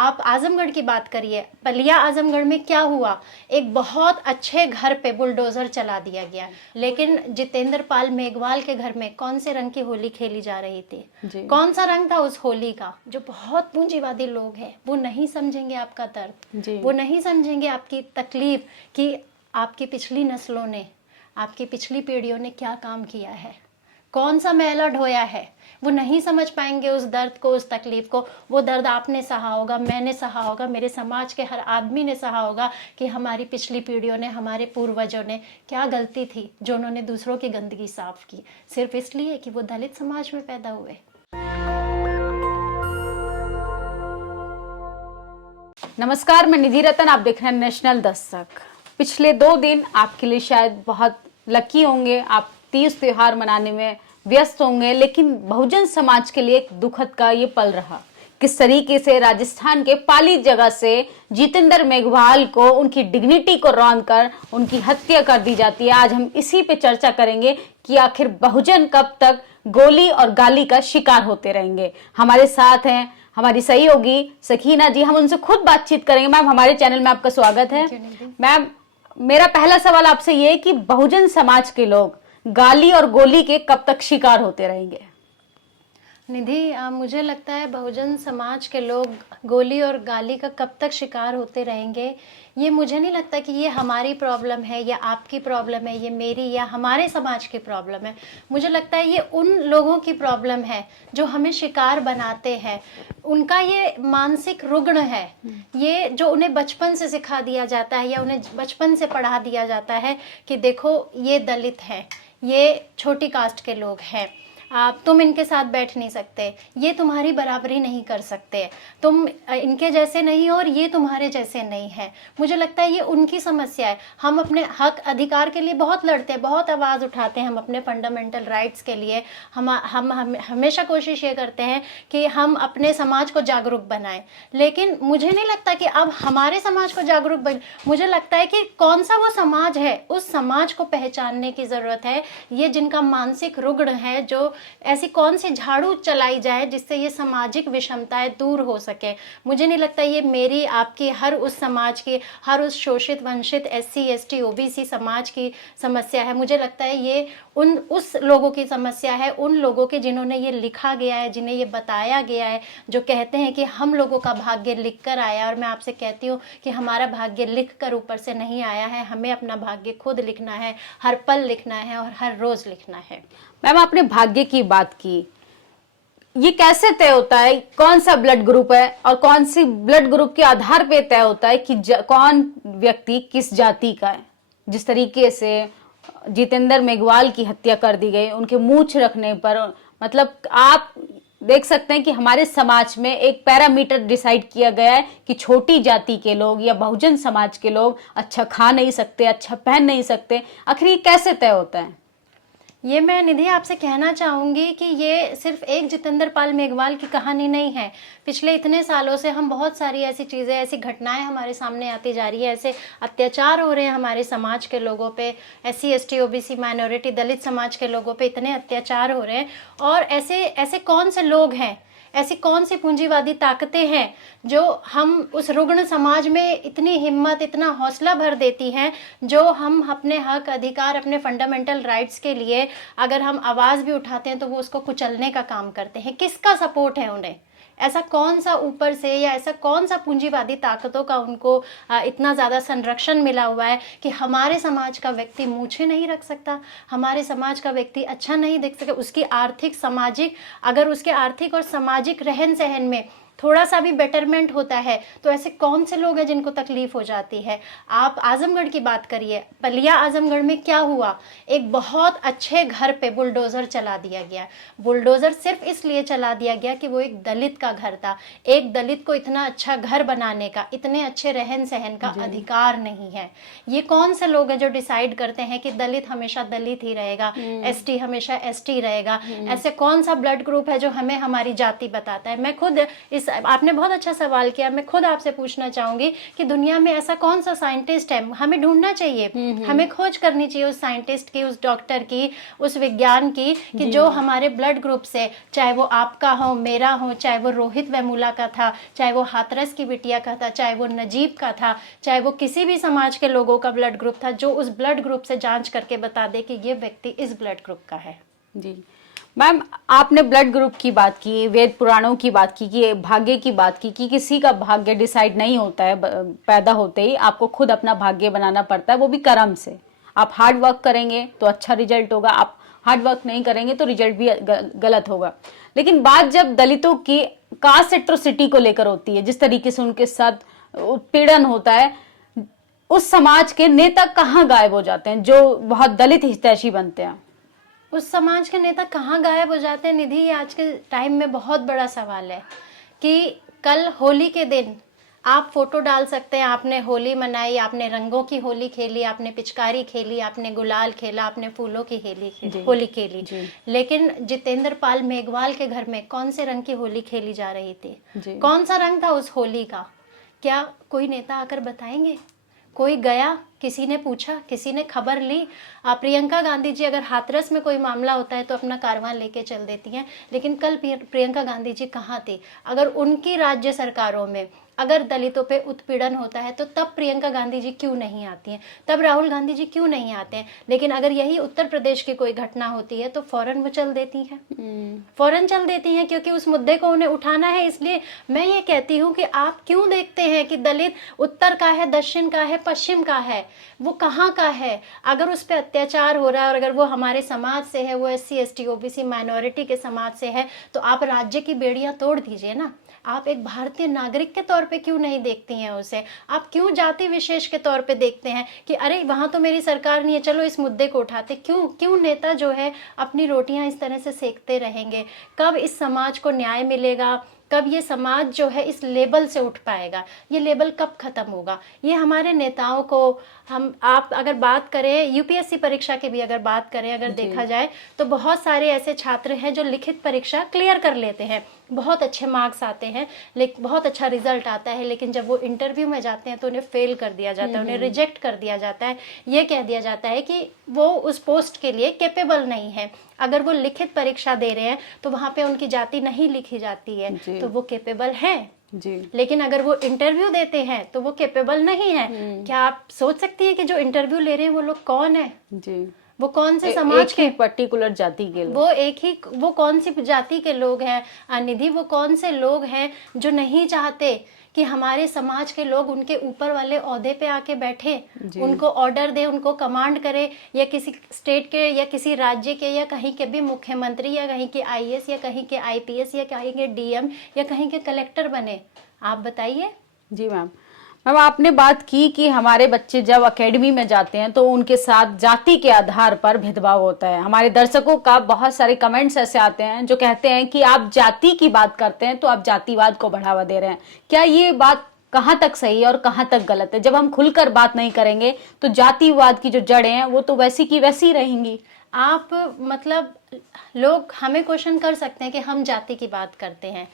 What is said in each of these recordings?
आप आजमगढ़ की बात करिए, बलिया आजमगढ़ में क्या हुआ, एक बहुत अच्छे घर पे बुलडोजर चला दिया गया, लेकिन जितेंद्र पाल मेघवाल के घर में कौन से रंग की होली खेली जा रही थी, कौन सा रंग था उस होली का? जो बहुत पूंजीवादी लोग हैं वो नहीं समझेंगे आपका दर्द, वो नहीं समझेंगे आपकी तकलीफ कि आपकी पिछली नस्लों ने, आपकी पिछली पीढ़ियों ने क्या काम किया है, कौन सा मैला ढोया है। वो नहीं समझ पाएंगे उस दर्द को, उस तकलीफ को। वो दर्द आपने सहा होगा, मैंने सहा होगा, मेरे समाज के हर आदमी ने सहा होगा कि हमारी पिछली पीढ़ियों ने, हमारे पूर्वजों ने क्या गलती थी जो उन्होंने दूसरों की गंदगी साफ की, सिर्फ इसलिए कि वो दलित समाज में पैदा हुए। नमस्कार, मैं निधि रतन, आप देख रहे हैं नेशनल दस्तक। पिछले 2 दिन आपके लिए शायद बहुत लकी होंगे, आप तीज त्योहार मनाने में व्यस्त होंगे, लेकिन बहुजन समाज के लिए एक दुखद का ये पल रहा। किस तरीके से राजस्थान के पाली जगह से जितेंद्र मेघवाल को उनकी डिग्निटी को रौंद कर उनकी हत्या कर दी जाती है। आज हम इसी पे चर्चा करेंगे कि आखिर बहुजन कब तक गोली और गाली का शिकार होते रहेंगे। हमारे साथ हैं हमारी सहयोगी सकीना जी, हम उनसे खुद बातचीत करेंगे। मैम, हमारे चैनल में आपका स्वागत है। मैम, मेरा पहला सवाल आपसे ये है कि बहुजन समाज के लोग गाली और गोली के कब तक शिकार होते रहेंगे? निधि, मुझे लगता है बहुजन समाज के लोग गोली और गाली का कब तक शिकार होते रहेंगे, ये मुझे नहीं लगता कि ये हमारी प्रॉब्लम है या आपकी प्रॉब्लम है, ये मेरी या हमारे समाज की प्रॉब्लम है। मुझे लगता है ये उन लोगों की प्रॉब्लम है जो हमें शिकार बनाते हैं। उनका ये मानसिक रुग्ण है, ये जो उन्हें बचपन से सिखा दिया जाता है या उन्हें बचपन से पढ़ा दिया जाता है कि देखो ये दलित है, ये छोटी कास्ट के लोग हैं, तुम इनके साथ बैठ नहीं सकते, ये तुम्हारी बराबरी नहीं कर सकते, तुम इनके जैसे नहीं हो और ये तुम्हारे जैसे नहीं है। मुझे लगता है ये उनकी समस्या है। हम अपने हक अधिकार के लिए बहुत लड़ते हैं, बहुत आवाज़ उठाते हैं, हम अपने फंडामेंटल राइट्स के लिए हम हमेशा कोशिश ये करते हैं कि हम अपने समाज को जागरूक बनाएं, लेकिन मुझे नहीं लगता कि अब हमारे समाज को जागरूक मुझे लगता है कि कौन सा वो समाज है, उस समाज को पहचानने की ज़रूरत है। ये जिनका मानसिक रुग्ण है, जो ऐसी कौन सी झाड़ू चलाई जाए जिससे ये सामाजिक विषमताएं दूर हो सके। मुझे नहीं लगता ये मेरी, आपकी, हर उस समाज की, हर उस शोषित वंचित SC ST OBC समाज की समस्या है। मुझे लगता है ये उस लोगों की समस्या है, उन लोगों की जिन्होंने ये लिखा गया है, जिन्हें ये बताया गया है, जो कहते हैं कि हम लोगों का भाग्य लिख कर आया। और मैं आपसे कहती हूँ कि हमारा भाग्य लिख कर ऊपर से नहीं आया है, हमें अपना भाग्य खुद लिखना है, हर पल लिखना है और हर रोज लिखना है। मैम, आपने भाग्य की बात की, ये कैसे तय होता है कौन सा ब्लड ग्रुप है और कौन सी ब्लड ग्रुप के आधार पे तय होता है कि कौन व्यक्ति किस जाति का है? जिस तरीके से जितेंद्र मेघवाल की हत्या कर दी गई उनके मूंछ रखने पर, मतलब आप देख सकते हैं कि हमारे समाज में एक पैरामीटर डिसाइड किया गया है कि छोटी जाति के लोग या बहुजन समाज के लोग अच्छा खा नहीं सकते, अच्छा पहन नहीं सकते। आखिर ये कैसे तय होता है? ये मैं निधि आपसे कहना चाहूँगी कि ये सिर्फ एक जितेंद्र पाल मेघवाल की कहानी नहीं है। पिछले इतने सालों से हम बहुत सारी ऐसी चीज़ें, ऐसी घटनाएं हमारे सामने आती जा रही है, ऐसे अत्याचार हो रहे हैं हमारे समाज के लोगों पे, SC ST OBC माइनॉरिटी दलित समाज के लोगों पे इतने अत्याचार हो रहे हैं। और ऐसे कौन से लोग हैं, ऐसी कौन सी पूंजीवादी ताकतें हैं जो हम उस रुग्ण समाज में इतनी हिम्मत, इतना हौसला भर देती हैं, जो हम अपने हक अधिकार, अपने फंडामेंटल राइट्स के लिए अगर हम आवाज़ भी उठाते हैं तो वो उसको कुचलने का काम करते हैं। किसका सपोर्ट है उन्हें? ऐसा कौन सा ऊपर से या ऐसा कौन सा पूंजीवादी ताकतों का उनको इतना ज़्यादा संरक्षण मिला हुआ है कि हमारे समाज का व्यक्ति मूछें नहीं रख सकता, हमारे समाज का व्यक्ति अच्छा नहीं दिख सकता, उसकी आर्थिक, सामाजिक, अगर उसके आर्थिक और सामाजिक रहन सहन में थोड़ा सा भी बेटरमेंट होता है तो ऐसे कौन से लोग हैं जिनको तकलीफ हो जाती है। आप आजमगढ़ की बात करिए, बलिया आजमगढ़ में क्या हुआ, एक बहुत अच्छे घर पे बुलडोज़र चला दिया गया। बुलडोज़र सिर्फ इसलिए चला दिया गया कि वो एक दलित का घर था। एक दलित को इतना अच्छा घर बनाने का, इतने अच्छे रहन सहन का अधिकार नहीं है। ये कौन से लोग हैं जो डिसाइड करते हैं कि दलित हमेशा दलित ही रहेगा, ST हमेशा ST रहेगा? ऐसे कौन सा ब्लड ग्रुप है जो हमें हमारी जाति बताता है? मैं खुद इस आपने बहुत अच्छा सवाल किया। मैं खुद आपसे पूछना चाहूंगी कि दुनिया में ऐसा कौन सा साइंटिस्ट है, हमें ढूंढना चाहिए, हमें खोज करनी चाहिए उस साइंटिस्ट की, उस डॉक्टर की, उस विज्ञान की, कि जो हमारे ब्लड ग्रुप से, चाहे वो आपका हो, मेरा हो, चाहे वो रोहित वेमुला का था, चाहे वो हाथरस की बिटिया का था, चाहे वो नजीब का था, चाहे वो किसी भी समाज के लोगों का ब्लड ग्रुप था, जो उस ब्लड ग्रुप से जांच करके बता दे कि ये व्यक्ति इस ब्लड ग्रुप का है। जी मैम, आपने ब्लड ग्रुप की बात की, वेद पुराणों की बात की, कि भाग्य की बात की, कि किसी का भाग्य डिसाइड नहीं होता है पैदा होते ही, आपको खुद अपना भाग्य बनाना पड़ता है, वो भी कर्म से। आप हार्ड वर्क करेंगे तो अच्छा रिजल्ट होगा, आप हार्ड वर्क नहीं करेंगे तो रिजल्ट भी गलत होगा। लेकिन बात जब दलितों की कास्ट एट्रोसिटी को लेकर होती है, जिस तरीके से उनके साथ उत्पीड़न होता है, उस समाज के नेता कहाँ गायब हो जाते हैं जो बहुत दलित हितैषी बनते हैं? उस समाज के नेता कहाँ गायब हो जाते हैं निधि, ये आज के टाइम में बहुत बड़ा सवाल है। कि कल होली के दिन आप फोटो डाल सकते हैं, आपने होली मनाई, आपने रंगों की होली खेली, आपने पिचकारी खेली, आपने गुलाल खेला, आपने फूलों की होली खेली, लेकिन जितेंद्र पाल मेघवाल के घर में कौन से रंग की होली खेली जा रही थी? कौन सा रंग था उस होली का? क्या कोई नेता आकर बताएंगे? कोई गया, किसी ने पूछा, किसी ने खबर ली? प्रियंका गांधी जी अगर हाथरस में कोई मामला होता है तो अपना कारवां लेके चल देती हैं, लेकिन कल प्रियंका गांधी जी कहाँ थी? अगर उनकी राज्य सरकारों में अगर दलितों पे उत्पीड़न होता है तो तब प्रियंका गांधी जी क्यों नहीं आती हैं, तब राहुल गांधी जी क्यों नहीं आते हैं? लेकिन अगर यही उत्तर प्रदेश की कोई घटना होती है तो फौरन वो चल देती हैं, फौरन चल देती हैं, क्योंकि उस मुद्दे को उन्हें उठाना है। इसलिए मैं ये कहती हूँ कि आप क्यों देखते हैं कि दलित उत्तर का है, दक्षिण का है, पश्चिम का है, वो कहाँ का है? अगर उस पर अत्याचार हो रहा है और अगर वो हमारे समाज से है, वो SC ST OBC माइनॉरिटी के समाज से है, तो आप राज्य की बेड़ियां तोड़ दीजिए ना। आप एक भारतीय नागरिक के तौर पे क्यों नहीं देखती हैं उसे? आप क्यों जाति विशेष के तौर पे देखते हैं कि अरे वहां तो मेरी सरकार नहीं है, चलो इस मुद्दे को उठाते? क्यों नेता जो है अपनी रोटियां इस तरह से सेकते रहेंगे? कब इस समाज को न्याय मिलेगा? कब ये समाज जो है इस लेबल से उठ पाएगा? ये लेबल कब खत्म होगा? ये हमारे नेताओं को, आप अगर बात करें UPSC परीक्षा की भी अगर बात करें, अगर देखा जाए तो बहुत सारे ऐसे छात्र हैं जो लिखित परीक्षा क्लियर कर लेते हैं, बहुत अच्छे मार्क्स आते हैं, लेकिन बहुत अच्छा रिजल्ट आता है, लेकिन जब वो इंटरव्यू में जाते हैं तो उन्हें फेल कर दिया जाता है, उन्हें रिजेक्ट कर दिया जाता है। ये कह दिया जाता है कि वो उस पोस्ट के लिए कैपेबल नहीं है। अगर वो लिखित परीक्षा दे रहे हैं तो वहां पे उनकी जाति नहीं लिखी जाती है, तो वो कैपेबल है जी। लेकिन अगर वो इंटरव्यू देते हैं तो वो कैपेबल नहीं है। क्या आप सोच सकती है कि जो इंटरव्यू ले रहे हैं वो लोग कौन है जी? वो कौन से समाज के, पर्टिकुलर जाति के लोग, वो कौन सी जाति के लोग हैं निधि? वो कौन से लोग हैं जो नहीं चाहते कि हमारे समाज के लोग उनके ऊपर वाले ओहदे पे आके बैठे, उनको ऑर्डर दे, उनको कमांड करे, या किसी स्टेट के या किसी राज्य के या कहीं के भी मुख्यमंत्री या कहीं के IAS या कहीं के IPS या कहीं के DM या कहीं के कलेक्टर बने? आप बताइए। जी मैम, आपने बात की कि हमारे बच्चे जब एकेडमी में जाते हैं तो उनके साथ जाति के आधार पर भेदभाव होता है। हमारे दर्शकों का बहुत सारे कमेंट्स ऐसे आते हैं जो कहते हैं कि आप जाति की बात करते हैं तो आप जातिवाद को बढ़ावा दे रहे हैं। क्या ये बात कहाँ तक सही है और कहाँ तक गलत है? जब हम खुलकर बात नहीं करेंगे तो जातिवाद की जो जड़ें हैं वो तो वैसी की वैसी रहेंगी। आप मतलब लोग हमें क्वेश्चन कर सकते हैं कि हम जाति की बात करते हैं,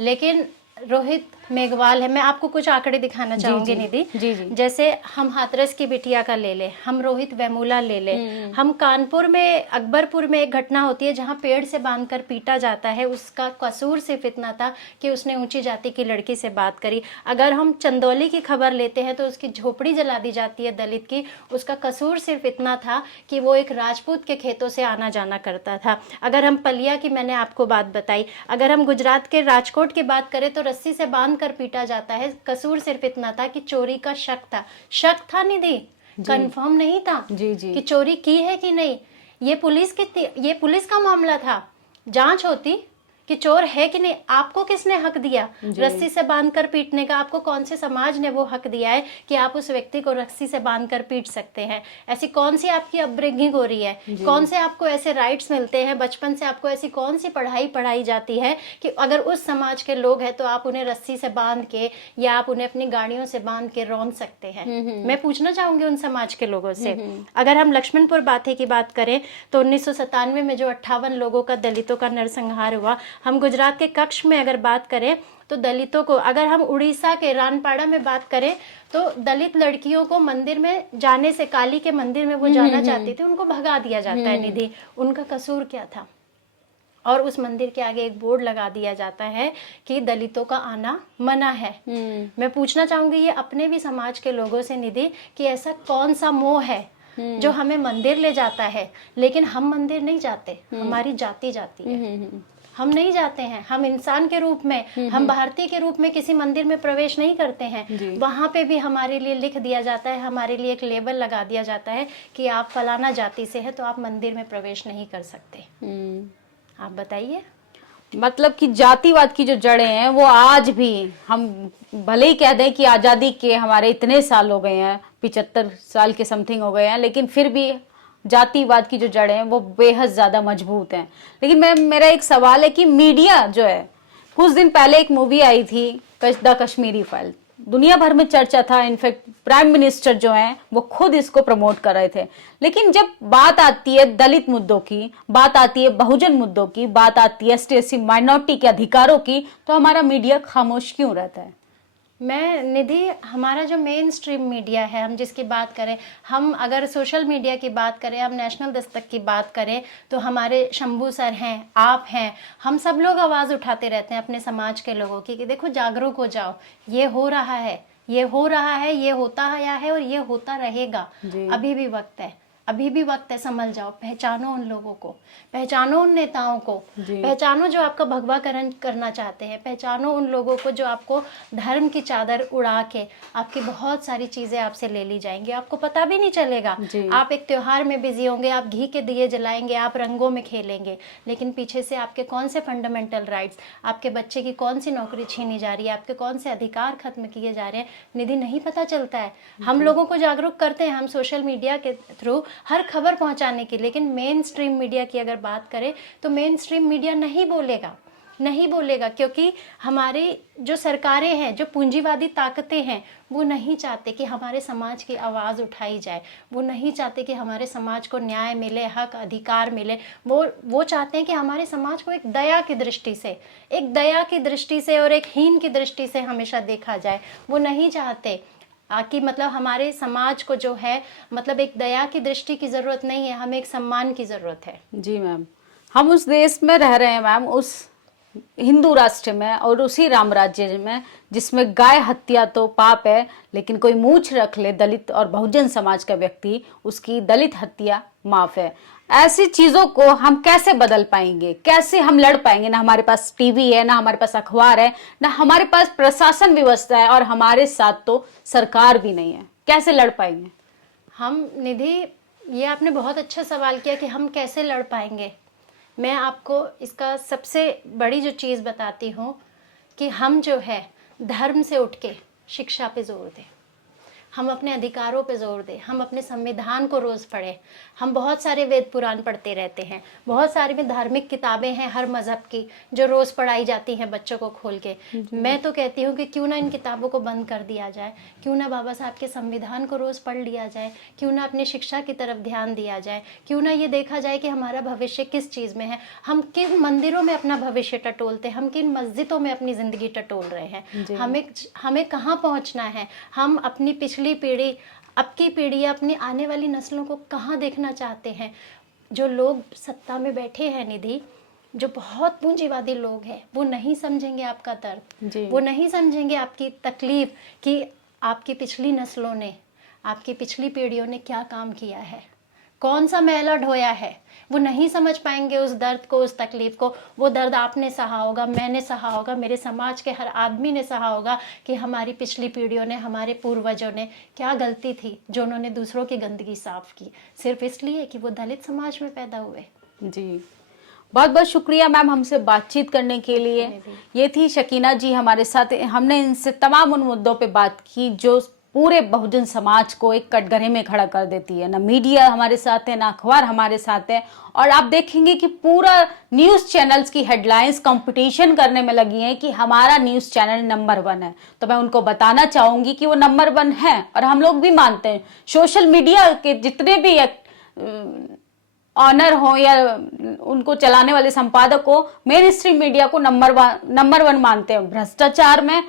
लेकिन रोहित मेघवाल है, मैं आपको कुछ आंकड़े दिखाना चाहूंगी निधि। जी जी। जैसे हम हाथरस की बिटिया का ले ले, हम रोहित वेमुला ले ले, हम कानपुर में अकबरपुर में एक घटना होती है जहां पेड़ से बांधकर पीटा जाता है। उसका कसूर सिर्फ इतना था कि उसने ऊंची जाति की लड़की से बात करी। अगर हम चंदौली की खबर लेते हैं तो उसकी झोपड़ी जला दी जाती है दलित की, उसका कसूर सिर्फ इतना था कि वो एक राजपूत के खेतों से आना जाना करता था। अगर हम पलिया की मैंने आपको बात बताई, अगर हम गुजरात के राजकोट की बात करें तो रस्सी से बांध कर पीटा जाता है। कसूर सिर्फ इतना था कि चोरी का शक था निधि, कंफर्म नहीं था कि चोरी की है कि नहीं। ये पुलिस का मामला था, जांच होती कि चोर है कि नहीं। आपको किसने हक दिया रस्सी से बांधकर पीटने का? आपको कौन से समाज ने वो हक दिया है कि आप उस व्यक्ति को रस्सी से बांधकर पीट सकते हैं? ऐसी कौन सी आपकी अपब्रिंगिंग हो रही है? कौन से आपको ऐसे राइट्स मिलते हैं? बचपन से आपको ऐसी कौन सी पढ़ाई पढ़ाई जाती है कि अगर उस समाज के लोग हैं तो आप उन्हें रस्सी से बांध के या आप उन्हें अपनी गाड़ियों से बांध के रौंद सकते हैं? मैं पूछना चाहूंगी उन समाज के लोगों से। अगर हम लक्ष्मणपुर बाथे की बात करें तो 1997 में जो 58 लोगों का दलितों का नरसंहार हुआ, हम गुजरात के कच्छ में अगर बात करें तो दलितों को, अगर हम उड़ीसा के रानपाड़ा में बात करें तो दलित लड़कियों को मंदिर में जाने से, काली के मंदिर में वो जाना चाहती थी, उनको भगा दिया जाता है निधि। उनका कसूर क्या था? और उस मंदिर के आगे एक बोर्ड लगा दिया जाता है कि दलितों का आना मना है। मैं पूछना चाहूंगी ये अपने भी समाज के लोगों से निधि कि ऐसा कौन सा मोह है जो हमें मंदिर ले जाता है, लेकिन हम मंदिर नहीं जाते, हमारी जाति जाती है, हम नहीं जाते हैं। हम इंसान के रूप में, हम भारतीय के रूप में किसी मंदिर में प्रवेश नहीं करते हैं। वहां पे भी हमारे लिए लिख दिया जाता है, हमारे लिए एक लेबल लगा दिया जाता है कि आप फलाना जाति से है तो आप मंदिर में प्रवेश नहीं कर सकते। आप बताइए। मतलब कि जातिवाद की जो जड़ें हैं वो आज भी, हम भले ही कह दें कि आजादी के हमारे इतने साल हो गए हैं, 75 साल के समथिंग हो गए हैं, लेकिन फिर भी जातिवाद की जो जड़ें हैं वो बेहद ज्यादा मजबूत हैं। लेकिन मेरा एक सवाल है कि मीडिया जो है, कुछ दिन पहले एक मूवी आई थी द कश्मीरी फाइल, दुनिया भर में चर्चा था, इनफैक्ट प्राइम मिनिस्टर जो हैं वो खुद इसको प्रमोट कर रहे थे। लेकिन जब बात आती है दलित मुद्दों की, बात आती है बहुजन मुद्दों की, बात आती है एसटी माइनॉरिटी के अधिकारों की, तो हमारा मीडिया खामोश क्यों रहता है? मैं निधि, हमारा जो मेन स्ट्रीम मीडिया है, हम जिसकी बात करें, हम अगर सोशल मीडिया की बात करें, हम नेशनल दस्तक की बात करें, तो हमारे शंभू सर हैं, आप हैं, हम सब लोग आवाज़ उठाते रहते हैं अपने समाज के लोगों की कि देखो जागरूक हो जाओ, ये हो रहा है, ये हो रहा है, ये होता आया है और ये होता रहेगा। अभी भी वक्त है, अभी भी वक्त है, संभल जाओ, पहचानो उन लोगों को, पहचानो उन नेताओं को, पहचानो जो आपका भगवाकरण करना चाहते हैं, पहचानो उन लोगों को जो आपको धर्म की चादर उड़ा के आपकी बहुत सारी चीजें आपसे ले ली जाएंगी, आपको पता भी नहीं चलेगा। आप एक त्योहार में बिजी होंगे, आप घी के दिए जलाएंगे, आप रंगों में खेलेंगे, लेकिन पीछे से आपके कौन से फंडामेंटल राइट्स, आपके बच्चे की कौन सी नौकरी छीनी जा रही है, आपके कौन से अधिकार खत्म किए जा रहे हैं, निधि नहीं पता चलता है। हम लोगों को जागरूक करते हैं हम सोशल मीडिया के थ्रू हर खबर पहुंचाने की, लेकिन मेन स्ट्रीम मीडिया की अगर बात करें तो मेन स्ट्रीम मीडिया नहीं बोलेगा, नहीं बोलेगा, क्योंकि हमारी जो सरकारें हैं, जो पूंजीवादी ताकतें हैं, वो नहीं चाहते कि हमारे समाज की आवाज़ उठाई जाए, वो नहीं चाहते कि हमारे समाज को न्याय मिले, हक अधिकार मिले। वो चाहते हैं कि हमारे समाज को एक दया की दृष्टि से, एक दया की दृष्टि से और एक हीन की दृष्टि से हमेशा देखा जाए। वो नहीं चाहते कि मतलब हमारे समाज को जो है, मतलब एक दया की दृष्टि की जरूरत नहीं है, हमें एक सम्मान की जरूरत है। जी मैम, हम उस देश में रह रहे हैं मैम, उस हिंदू राष्ट्र में और उसी राम राज्य में जिसमें गाय हत्या तो पाप है, लेकिन कोई मूंछ रख ले दलित और बहुजन समाज का व्यक्ति, उसकी दलित हत्या माफ है। ऐसी चीजों को हम कैसे बदल पाएंगे, कैसे हम लड़ पाएंगे? ना हमारे पास टीवी है, ना हमारे पास अखबार है, ना हमारे पास प्रशासन व्यवस्था है, और हमारे साथ तो सरकार भी नहीं है। कैसे लड़ पाएंगे हम? निधि, ये आपने बहुत अच्छा सवाल किया कि हम कैसे लड़ पाएंगे। मैं आपको इसका सबसे बड़ी जो चीज़ बताती हूँ कि हम जो है धर्म से उठ के शिक्षा पे जोर दें, हम अपने अधिकारों पे जोर दें, हम अपने संविधान को रोज़ पढ़ें। हम बहुत सारे वेद पुराण पढ़ते रहते हैं, बहुत सारी में धार्मिक किताबें हैं हर मज़हब की जो रोज़ पढ़ाई जाती हैं बच्चों को खोल के। मैं तो कहती हूँ कि क्यों ना इन किताबों को बंद कर दिया जाए, क्यों ना बाबा साहब के संविधान को रोज़ पढ़ लिया जाए, क्यों ना अपनी शिक्षा की तरफ ध्यान दिया जाए, क्यों ना ये देखा जाए कि हमारा भविष्य किस चीज़ में है, हम किन मंदिरों में अपना भविष्य टटोलते हैं, हम किन मस्जिदों में अपनी ज़िंदगी टटोल रहे हैं, हमें कहाँ पहुँचना है, हम अपनी पिछली पीढ़ी, अब की पीढ़ी, अपनी आने वाली नस्लों को कहाँ देखना चाहते हैं। जो लोग सत्ता में बैठे हैं निधि, जो बहुत पूंजीवादी लोग हैं, वो नहीं समझेंगे आपका दर्द, वो नहीं समझेंगे आपकी तकलीफ कि आपकी पिछली नस्लों ने, आपकी पिछली पीढ़ियों ने क्या काम किया है, कौन सा मैला ढोया है। वो नहीं समझ पाएंगे उस दर्द को, उस तकलीफ को। वो दर्द आपने सहा होगा, मैंने सहा होगा, मेरे समाज के हर आदमी ने सहा होगा कि हमारी पिछली पीढ़ियों ने, हमारे पूर्वजों ने क्या गलती थी जो उन्होंने दूसरों की गंदगी साफ की, सिर्फ इसलिए कि वो दलित समाज में पैदा हुए। जी, बहुत बहुत शुक्रिया मैम हमसे बातचीत करने के लिए। ये थी शकीना जी हमारे साथ। हमने इनसे तमाम उन मुद्दों पे बात की जो पूरे बहुजन समाज को एक कटघरे में खड़ा कर देती है। ना मीडिया हमारे साथ है, ना अखबार हमारे साथ है, और आप देखेंगे कि पूरा न्यूज़ चैनल्स की हेडलाइंस कंपटीशन करने में लगी हैं कि हमारा न्यूज़ चैनल नंबर 1 है। तो मैं उनको बताना चाहूंगी कि वो नंबर 1 है, और हम लोग भी मानते हैं। सोशल मीडिया के जितने भी ऑनर हो या उनको चलाने वाले संपादक हो, मेन स्ट्रीम मीडिया को नंबर वन मानते हैं भ्रष्टाचार में,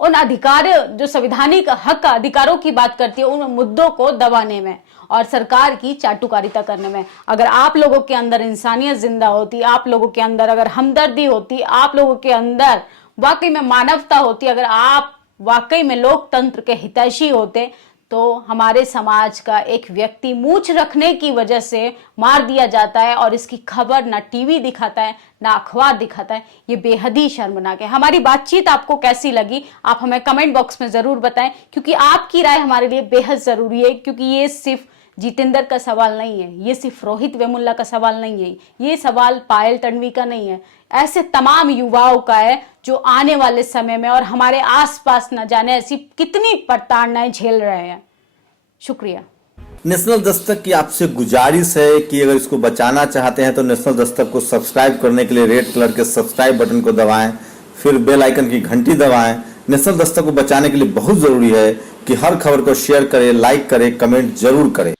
उन अधिकार जो संवैधानिक हक अधिकारों की बात करती है, उन मुद्दों को दबाने में और सरकार की चाटुकारिता करने में। अगर आप लोगों के अंदर इंसानियत जिंदा होती, आप लोगों के अंदर अगर हमदर्दी होती, आप लोगों के अंदर वाकई में मानवता होती, अगर आप वाकई में लोकतंत्र के हितैषी होते, तो हमारे समाज का एक व्यक्ति मूंछ रखने की वजह से मार दिया जाता है और इसकी खबर ना टीवी दिखाता है ना अखबार दिखाता है। ये बेहद ही शर्मनाक है। हमारी बातचीत आपको कैसी लगी आप हमें कमेंट बॉक्स में जरूर बताएं, क्योंकि आपकी राय हमारे लिए बेहद जरूरी है। क्योंकि ये सिर्फ जितेंद्र का सवाल नहीं है, ये सिर्फ रोहित वेमुल्ला का सवाल नहीं है, ये सवाल पायल तन्वी का नहीं है, ऐसे तमाम युवाओं का है जो आने वाले समय में और हमारे आसपास न जाने ऐसी कितनी प्रताड़नाएं झेल रहे हैं। शुक्रिया। नेशनल दस्तक की आपसे गुजारिश है कि अगर इसको बचाना चाहते हैं तो नेशनल दस्तक को सब्सक्राइब करने के लिए रेड कलर के सब्सक्राइब बटन को दबाएं, फिर बेल आइकन की घंटी दबाएं। नेशनल दस्तक को बचाने के लिए बहुत जरूरी है कि हर खबर को शेयर करें, लाइक करें, कमेंट जरूर करें।